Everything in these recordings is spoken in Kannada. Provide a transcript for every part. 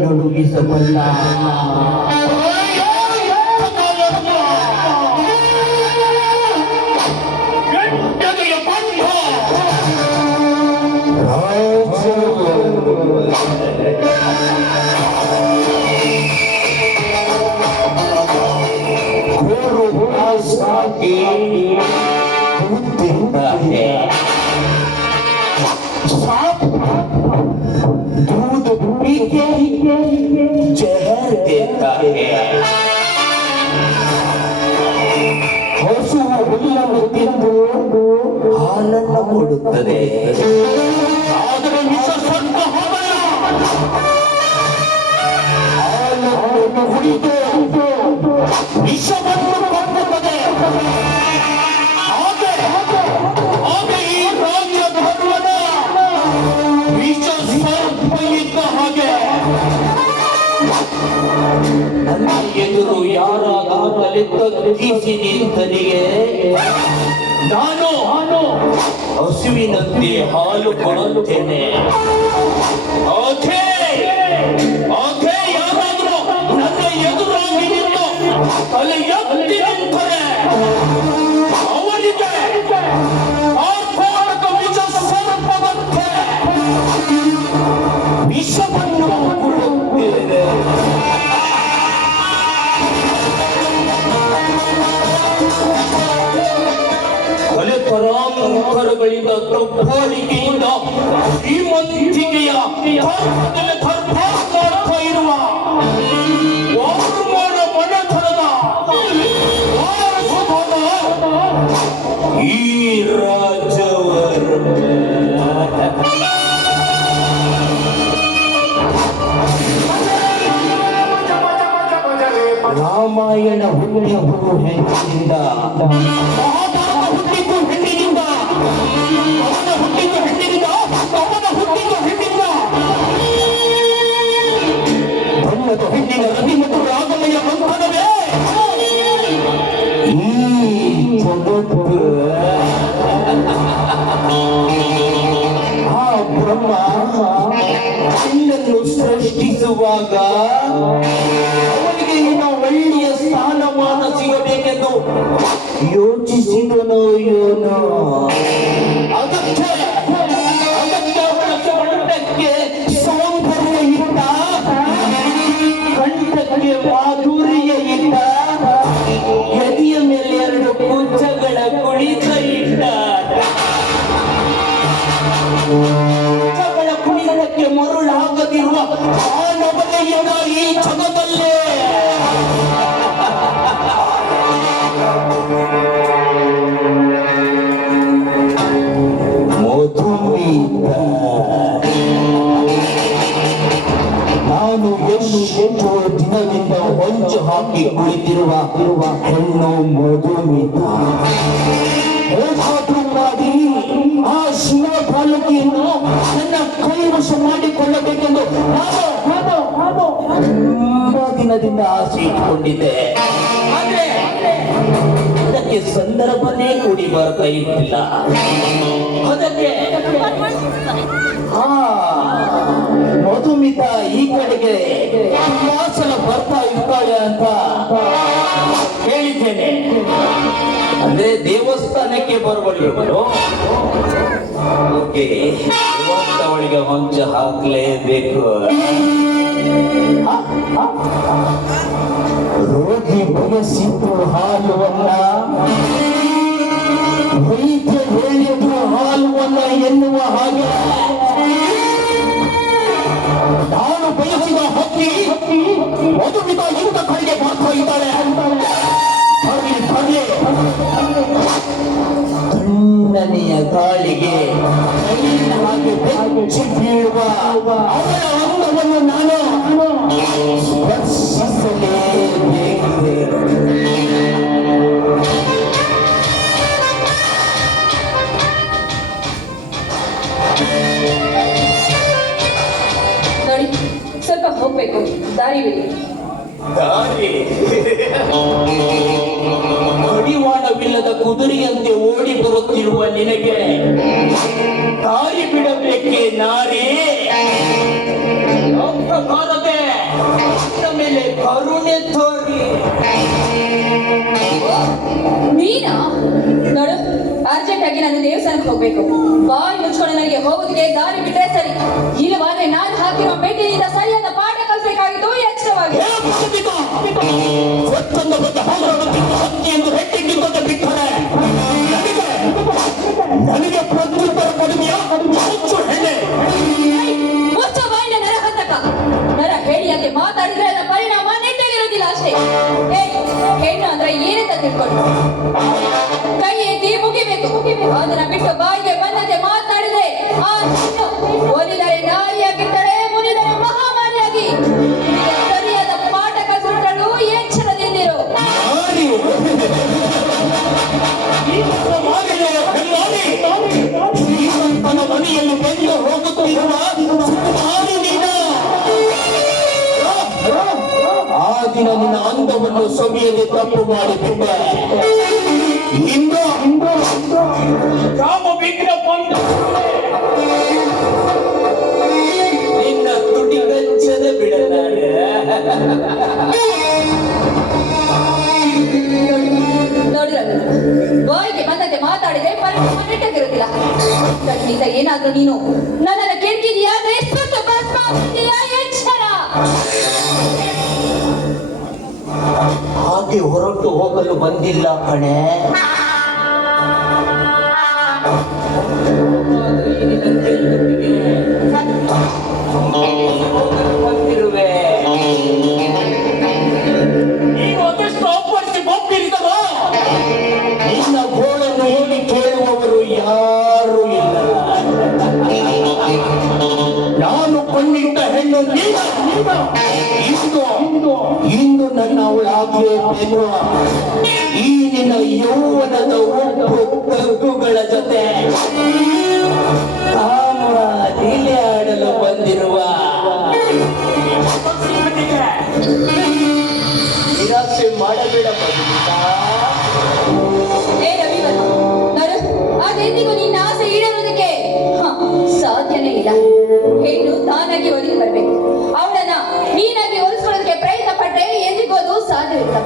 ನುಡುಗಿಸಬಲ್ಲ दूध पी के जहर देता है ಹಸು ಹುಲ್ಲನ್ನು ತಿಂದು ಹಾಲನ್ನು ಕೊಡುತ್ತದೆ ಆದರೆ ವಿಷ ಸ್ವಲ್ಪ ಹೋಗಲ್ಲ ಹಾಲನ್ನು ಕುಡಿದು ವಿಷವನ್ನು ಕೊಡುತ್ತದೆ ಹಾಗೆ ಈ ರಾಜ್ಯ ಧರ್ಮದ ವಿಷ ಸ್ವಲ್ಪ ಇದ್ದ ಹಾಗೆ ನನ್ನ ಎದುರು ಯಾರಾಗಲಿ ತಗ್ಗಿಸಿ ನಿಂತನಿಗೆ ನಾನು ಹಸುವಿನಂತೆ ಹಾಲು ಕೊಡುತ್ತೇನೆ. ಯಾರಾದ್ರೂ ನನ್ನ ಎದುರಾಗಿ ನಿಂತು ತಲೆ ಎತ್ತಿ ನಿಂತರೆ ಅವನಿಗೆ ವಿಷ ಸರ್ಪದಂತೆ ವಿಷವನ್ನು ಕೊಡುತ್ತೇನೆ. ತರಾತಂಕರಗಳಿಂದ ದಬ್ಬಾಳಿಕೆಯಿಂದ ಶ್ರೀಮಂತಿಕೆಯ ಧರ್ಮಾರ್ಥ ಇರುವ ವಾರುಮಾನ ಮನೆತನದ ವಾರಸದಾದ ಈ ರಾಜವರ್ಮ ರಾಮಾಯಣ ಹುಟ್ಟಿದ್ದು ಹೆಣ್ಣಿನಿಂದ, ಮಹಾಭಾರತ ಹುಟ್ಟಿದ್ದು ಹೆಣ್ಣಿನಿಂದ, ಅವನ ಹುಟ್ಟಿದ್ದು ಹೆಣ್ಣಿನಿಂದ, ಅವನ ಹುಟ್ಟಿದ್ದು ಹೆಣ್ಣಿನಿಂದ. ಬಣ್ಣದ ಹೆಣ್ಣಿನ ರವಿ ಮತ್ತು ರಾಗಮಯ ಬಂಧನವೇ ಈ ಜಗತ್ತು. ಆ ಬ್ರಹ್ಮ ಹೆಣ್ಣನ್ನು ಸೃಷ್ಟಿಸುವಾಗ ಅವನಿಗೆ ಇನ್ನು ಒಳ್ಳೆಯ ಸ್ಥಾನಮಾನ ಸಿಗಬೇಕೆಂದು ಯೋಚಿಸಿದನೋ ಏನೋ. ಅದಕ್ಕೆ ಅವನ ಕಂಠಕ್ಕೆ ಸೌಂದರ್ಯ ಇಟ್ಟ, ಕಂಠಕ್ಕೆ ಮಾಧುರ್ಯ ಇಟ್ಟ, ಎದೆಯ ಮೇಲೆ 2 ಕುಚ್ಚಗಳ ಕುಳಿತ ಇಟ್ಟ. ಕುಚ್ಚಗಳ ಕುಣಿತಕ್ಕೆ ಮರುಳಾಗದಿರುವ ಮಾನವನೆಯನ ಈ ಜಗದಲ್ಲೇ ಮಧುಮಿತ. ನಾನು ಎಷ್ಟೋ ದಿನದಿಂದ ಹೊಂಚು ಹಾಕಿ ಕುಳಿತಿರುವ ಹೆಣ್ಣು ಮಧುಮಿತ. ಹೇಗಾದ್ರೂ ಮಾಡಿ ಆ ಶಿವ ಬಾಲಕಿಯನ್ನು ನನ್ನ ಕೈವಶ ಮಾಡಿಕೊಳ್ಳಬೇಕೆಂದು ತುಂಬಾ ದಿನದಿಂದ ಆಸೆ ಇಟ್ಟುಕೊಂಡಿದ್ದೆ. ಆದ್ರೆ ಅದಕ್ಕೆ ಸಂದರ್ಭನೇ ಕೂಡಿ ಬರ್ತಾ ಇರ್ತಿಲ್ಲ. ಅದಕ್ಕೆ ಮಧುಮಿತ ಈ ಕಡೆಗೆ ತುಂಬಾ ಸಲ ಬರ್ತಾ ಇರ್ತಾಳೆ ಅಂತ ಹೇಳಿದ್ದೇನೆ. ಅಂದ್ರೆ ದೇವಸ್ಥಾನಕ್ಕೆ ಬರುವಳು ಅವಳಿಗೆ ಹೊಂಚ ಹಾಕ್ಲೇಬೇಕು. ರೋಗಿ ಬಯಸಿದ್ದು ಹಾಲುವನ್ನ, ವೈದ್ಯ ಹೇಳಿದ್ದು ಹಾಲುವನ್ನ ಎನ್ನುವ ಹಾಗೆ ನಾನು ಬಯಸಿದ ಹಕ್ಕಿ ಮಧುಮಿತ ಇಂಥ ಕಡೆಗೆ ಬರ್ತಾ ಇದ್ದಾಳೆ. ತಣ್ಣನೆಯ ಗಾಳಿಗೆ ಹಾಗೆ ಬೆಚ್ಚಿ ಬೀಳುವ ಅವಳ ಅಂಗವನ್ನು ನಾನು ಸ್ಪರ್ಶಿಸಲೇಬೇಕಿದೆ. ನೋಡಿ, ಸ್ವಲ್ಪ ಹೋಗ್ಬೇಕು, ದಾರಿ ಬಿಡಿ. ಕಡಿವಾಣವಿಲ್ಲದ ಕುದುರೆಯಂತೆ ಓಡಿ ಬರುತ್ತಿರುವ ನಿನಗೆ ದಾರಿ ಬಿಡಬೇಕೆ ನಾರಿ? ಕಾಲದೆ ಮೇಲೆ ಕರುಣೆ ತೋರಿ. ನೀನಾ? ನೋಡು, ಅರ್ಜೆಂಟ್ ಆಗಿ ನಾನು ದೇವಸ್ಥಾನಕ್ಕೆ ಹೋಗ್ಬೇಕು. ಬಾಯಿ ಮುಚ್ಕೊಂಡು ನನಗೆ ಹೋಗೋದಕ್ಕೆ ದಾರಿ ಬಿಟ್ರೆ ಸರಿ, ಇಲ್ಲವಾದ್ರೆ ನಾನು ಹಾಕಿರೋ ಮೆಟ್ಟಿನಿಂದ ಸರಿಯಾದ ಪಾಠ ಕಲಿಸಬೇಕಾಗಿದ್ದು ಎಚ್ಚರವಾಗಿ. ನನಗೆ ಪ್ರತ್ಯುತ್ತರ ಕೊಡುವಿಯಾ? ಮುಚ್ಚ ಬಾಯಿನ ನರಹಂತಕ. ನರ ಹೇಳಿಯಾಗೆ ಮಾತಾಡಿದ್ರೆ ಅದರ ಪರಿಣಾಮ ನೆಟ್ಟಗಿರೋದಿಲ್ಲ ಅಷ್ಟೇ. ಹೆಣ್ಣು ಅಂದ್ರೆ ಏನಂತ ತಿಳ್ಕೊಂಡು ಕೈ ಎತ್ತಿ ಮುಗಿಬೇಕು. ಅದನ್ನ ಬಿಟ್ಟು ಬಾಯಿಗೆ ಬಂದಂತೆ ಮಾತಾಡಿದ್ರೆ ಆ ಹೆಣ್ಣು ಒಲಿದರೆ ನಾರಿಯಾಗಿರ್ತಾಳೆ, ಮುನಿದರೆ ಮಹಾಮಾರಿಯಾಗಿ. ಸರಿಯಾದ ಪಾಠ ಕಲಿಸಿಟ್ಟಳು, ಎಚ್ಚರದಿಂದಿರು. ಮನೆಯಲ್ಲಿ ಬಂದು ಹೋಗುತ್ತಿರುವ ಆ ದಿನ ನಿನ್ನ ಅಂದವನ್ನು ಸವಿಯದೆ ತಪ್ಪು ಮಾಡಿಬಿಟ್ಟೆ. ರಾಮ ವಿಗ್ರಹ ನಿನ್ನ ತುಟಿ ಬೆಚ್ಚದ ಬಿಡಲಾರೆ. ನೋಡಿರ, ಬಾಯಿಗೆ ಬಂದಂತೆ ಮಾತಾಡಿದ್ರೆ ಪರಿಣಾಮ ನೆಟ್ಟಗಿರುತ್ತಿಲ್ಲ. ಖಂಡಿತ ಏನಾದ್ರೂ ನೀನು ನನ್ನನ್ನು ಕೆಣಕಿದೀಯಾ ಅಂದ್ರೆ ಸುಟ್ಟು ಭಸ್ಮ ಆಗ್ತೀಯಾ, ಎಚ್ಚರ. ಹಾಗೆ ಹೊರಟು ಹೋಗಲು ಬಂದಿಲ್ಲ ಕಣೆ. ಬಂದಿರುವೆ. ನೀನು ಅದೆಷ್ಟು ಅಪ್ಪಳಿಸಿ ಬಂದಿರಿದವ? ನಿನ್ನ ಗೋಳನ್ನು ಹೇಳಿ ಬೇಕು. ಈ ನಿನ್ನ ಯೌವನದ ಒಬ್ಬ ತಗ್ಗುಗಳ ಜೊತೆ ಕಾಮ ಲೀಲೆ ಆಡಲು ಬಂದಿರುವ ನಿರಾಸೆ ಮಾಡಬೇಡ ಬದುಕಾ. ಏ ರವಿವರ್ಮ, ನೋಡು, ಅದೆಂದಿಗೂ ನಿನ್ನ ಆಸೆ ಈಡೇರೋದಕ್ಕೆ ಸಾಧ್ಯನೇ ಇಲ್ಲ. ಹೆಣ್ಣು ತಾನಾಗಿ ಒದಗಿ ಬರ್ಬೇಕು. ಅವಳನ್ನ ನೀನಾಗಿ ಒಲಿಸ್ಕೊಳ್ಳೋದಕ್ಕೆ ಪ್ರಯತ್ನ ಪಟ್ರೆ ಎಂದಿಗೂ ಅದು ಸಾಧ್ಯವಿಲ್ಲ.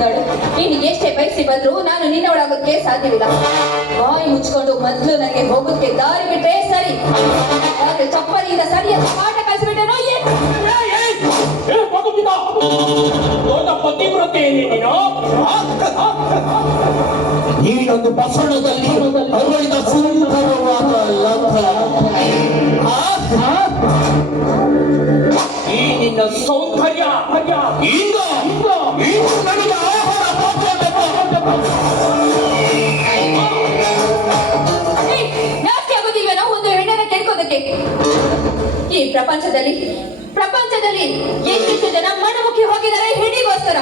ನೋಡು, ನೀನು ಎಷ್ಟೇ ಬಯಸಿ ಬಂದ್ರು ನಾನು ನಿನ್ನವಳಾಗೋದಕ್ಕೆ ಸಾಧ್ಯವಿಲ್ಲ. ಬಾಯಿ ಮುಚ್ಕೊಂಡು ಮೊದಲು ನನಗೆ ಹೋಗೋದಕ್ಕೆ ದಾರಿ ಬಿಟ್ರೆ ಸರಿ. ಆದ್ರೆ ಚಪ್ಪಲಿಯಿಂದ ಸರಿಯಾದ ಪಾಠ ಕಲಿಸ್ಬಿಟ್ಟೇನೋ ಏನು? ದೊಡ್ಡ ಪತಿವ್ರತೆ ನೀನು. ನೀನೊಂದು ಬಸವಣದಲ್ಲಿ ಅರಳಿದ ಸುಂದರವಾದ ಲತ. ಈ ನಿನ್ನ ಸೌಂದರ್ಯ ಇಂದು ನನಗೆ ಆಹಾರ ಜಾಸ್ತಿ ಆಗೋದಿಲ್ವೇನೋ ಒಂದು ಹೆಣ್ಣನ್ನ ಕೆಡ್ಕೋದಕ್ಕೆ? ಈ ಪ್ರಪಂಚದಲ್ಲಿ ಎಷ್ಟೆಷ್ಟು ಜನ ಮನಮುಖಿ ಹೋಗಿದ್ದಾರೆ ಹೆಣ್ಣಿಗೋಸ್ಕರ.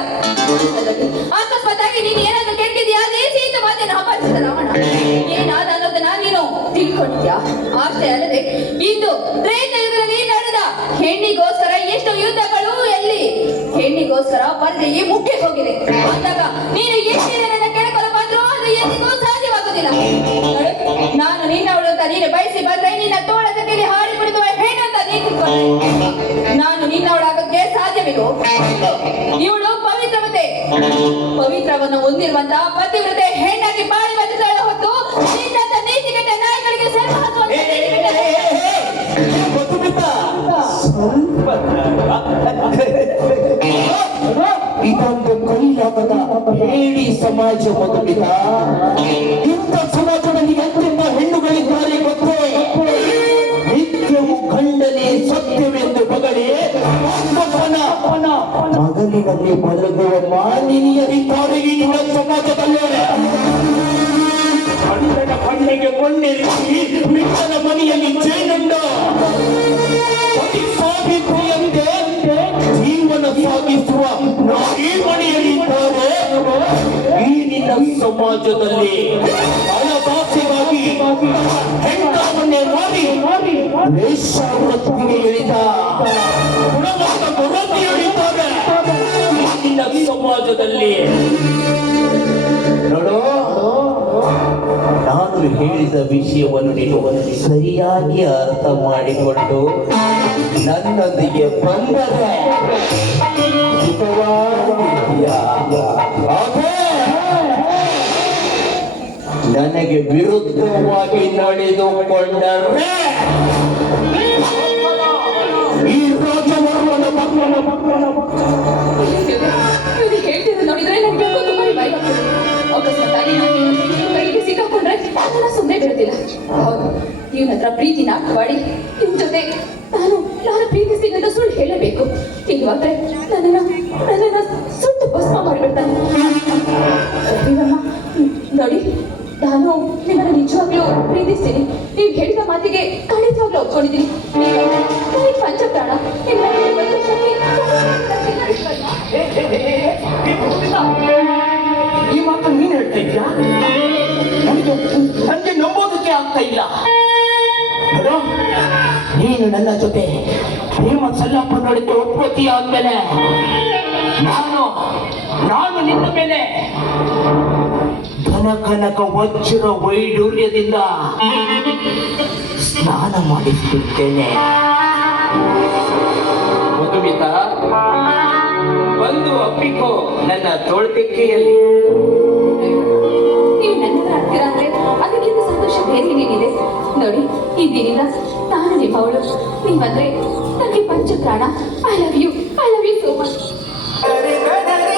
ಅಕಸ್ಮಾತ್ ಆಗಿ ನೀನು ಏನಾದ್ರೂ ಕೆಡ್ಕಿದ್ಯಾ, ದೇಸಿ ಅಂತ ಮಾತೇನು ಅಪರಿಚಿತ ರಾವಣ ಏನಾದ ಅನ್ನೋದನ್ನ ನೀನು ತಿಳ್ಕೊಂಡಿದ್ಯಾ? ಅಷ್ಟೇ ಅಲ್ಲದೆ ಇಂದು ತ್ರೇತಾಯುಗದಲ್ಲಿ ನಡೆದ ಹೆಣ್ಣಿಗೋಸ್ಕರ ಎಷ್ಟು ಯುದ್ಧಗಳು, ಎಲ್ಲಿ ಹೆಣ್ಣಿಗೋಸ್ಕರ ಪರದೆಯೇ ಮುಖ್ಯ ಹೋಗಿದೆ. ಅಂದಾಗ ನೀನು ಎಷ್ಟೇ ಜನರನ್ನ ಕೆಳಕಲು ಬಂದ್ರು ಅದು ಎಂದಿಗೂ ಸಾಧ್ಯವಾಗುವುದಿಲ್ಲ. ನಾನು ನಿನ್ನವಳು ಅಂತ ನೀನು ಬಯಸಿ ಬಂದ್ರೆ ನಿನ್ನ ತೋಳ ಜೊತೆಯಲ್ಲಿ ಹಾಡಿ ಕುಡಿದುವ ಹೆಣ್ಣು ಅಂತ ನೀನು ತಿಳ್ಕೊಂಡ್ರೆ ನಾನು ನಿನ್ನವಳಾಗೋಕ್ಕೆ ಸಾಧ್ಯವಿಲ್ಲ. ಇವಳು ಪವಿತ್ರವನ್ನು ಹೊಂದಿರುವಂತಹ ಪತಿವ್ರತೆ ಹೆಣ್ಣಾಗಿ ಬಾಳಿ ಬದುಕಳ ಹೊತ್ತು ನಿನ್ನಂತ ನೀತಿಗೆಟ್ಟ ನಾಯಿಗಳಿಗೆ ಸೇವೆ ಹಾಕುವಂತ ಇದೊಂದು ಕೈಲಾಗದ ಹೇಳಿ ಸಮಾಜ ಮದುವಿದ. ಇಂಥ ಸಮಾಜದಲ್ಲಿ ಎಂತೆಂಥ ಹೆಣ್ಣುಗಳಿದ್ದಾರೆ ಗೊತ್ತೇ? ನಿತ್ಯವು ಗಂಡನೇ ಸತ್ಯವೆಂದು ಬಗಳಿ ಮಗಲಿನಲ್ಲಿ ಮಲಗುವ ಮಾನಿನಿಯರಿದ್ದಾರೆ ಈ ನಿನ್ನ ಸಮಾಜದಲ್ಲಿ. ಗಂಡನ ಕಣ್ಣಿಗೆ ಮಣ್ಣಿರಿಸಿ ಮಿಕ್ಕನ ಮನೆಯಲ್ಲಿ ಜೇನುಂಡ ಪತಿ ಸಾವಿತ್ರಿಯಂತೆ ಜೀವನ ಸಾಗಿಸುವ ನಾಯಿ ಮನೆಯಲ್ಲಿದ್ದಾರೆ ಈ ನಿನ್ನ ಸಮಾಜದಲ್ಲಿ. ಹಣದಾಸೆಗಾಗಿ ಹೆಣ್ಣವನ್ನೇ ಮಾಡಿ ವೇಶ್ಯಾವೃತ್ತಿಗೆ ಇಳಿದ ಗುಣಮಟ್ಟ ಗುಣತಿಯಳಿದ್ದಾರೆ ಈ ನಿನ್ನ ಸಮಾಜದಲ್ಲಿ. ನೋಡು, ನಾನು ಹೇಳಿದ ವಿಷಯವನ್ನು ನೀನು ಸರಿಯಾಗಿ ಅರ್ಥ ಮಾಡಿಕೊಂಡು ನನ್ನೊಂದಿಗೆ ಬಂದರೆ ಸುಖವಾಗಿದ್ದೀಯಾ? ನನಗೆ ವಿರುದ್ಧವಾಗಿ ನಡೆದುಕೊಂಡರೆ ಈ ರಾಜವರ್ಮನ ಹೇಳ್ತಿದ್ದು ನೋಡಿದ್ರೆ ನನಗೆ ತುಂಬಾ ಭಯ ಆಗ್ತದೆ. ಅಕಸ್ಮಾತ್ ಆಗಿ ನಾನು ಕೈಗೆ ಸಿಕ್ಕಾಕೊಂಡ್ರೆ ನಾನು ಸುಮ್ಮನೆ ಬಿಡುತ್ತಿಲ್ಲ. ಹೌದು, ಇವನ ಹತ್ರ ಪ್ರೀತಿನ ಮಾಡಿ ಇವನ ಜೊತೆ ನಾನು ಪ್ರೀತಿಸ್ತೀನಿ ಅಂತ ಸುಳ್ಳು ಹೇಳಬೇಕು. ಇಲ್ವಾದ್ರೆ ನನ್ನನ್ನ ಸುಟ್ಟು ಭಸ್ಮ ಮಾಡಿಬಿಡ್ತಾನೆ. ನೋಡಿ, ನಾನು ನಿಮ್ಮನ್ನ ನಿಜವಾಗ್ಲೂ ಪ್ರೀತಿಸ್ತೀನಿ. ನೀವು ಹೇಳಿದ ಮಾತಿಗೆ ಖಂಡಿತವಾಗ್ಲೂ ಒಪ್ಕೊಂಡಿದ್ದೀನಿ. ಪಂಚಪ್ರಾಣ ಈ ಮಾತು ನೀನು ಹೇಳ್ತಾ ಇದ್ಯಾ? ನನಗೆ ನಂಬೋದಕ್ಕೆ ಆಗ್ತಾ ಇಲ್ಲ. ನೀನು ನನ್ನ ಜೊತೆ ಪ್ರೇಮ ಸಲ್ಲಾಪ ನೋಡಕ್ಕೆ ಒಪ್ಕೋತೀಯ ಅಂದ್ಮೇಲೆ ನಾನು ನಿನ್ನ ಮೇಲೆ ಕನಕ ವಜ್ರ ವೈಡೂರ್ಯದಿಂದ ಸ್ನಾನ ಮಾಡಿಸುತ್ತೇನೆ. ಮಧುಮಿತ, ಬಂದು ಅಪ್ಪಿಕೋ ನನ್ನ ತೋಳ್ತಿಕ್ಕೆಯಲ್ಲಿ. ನೀವು ನನ್ನನ್ನು ಆಗ್ತೀರಾ ಅಂದ್ರೆ ಅದಕ್ಕಿಂತ ಸಂತೋಷ ಬೇರೆ ಏನಿದೆ? ನೋಡಿ, ಇಂದಿನಿಂದ ನಾನು ನಿಮ್ಮವಳು. ನೀವಂದ್ರೆ ನನಗೆ ಪಂಚಪ್ರಾಣ. I love you so much.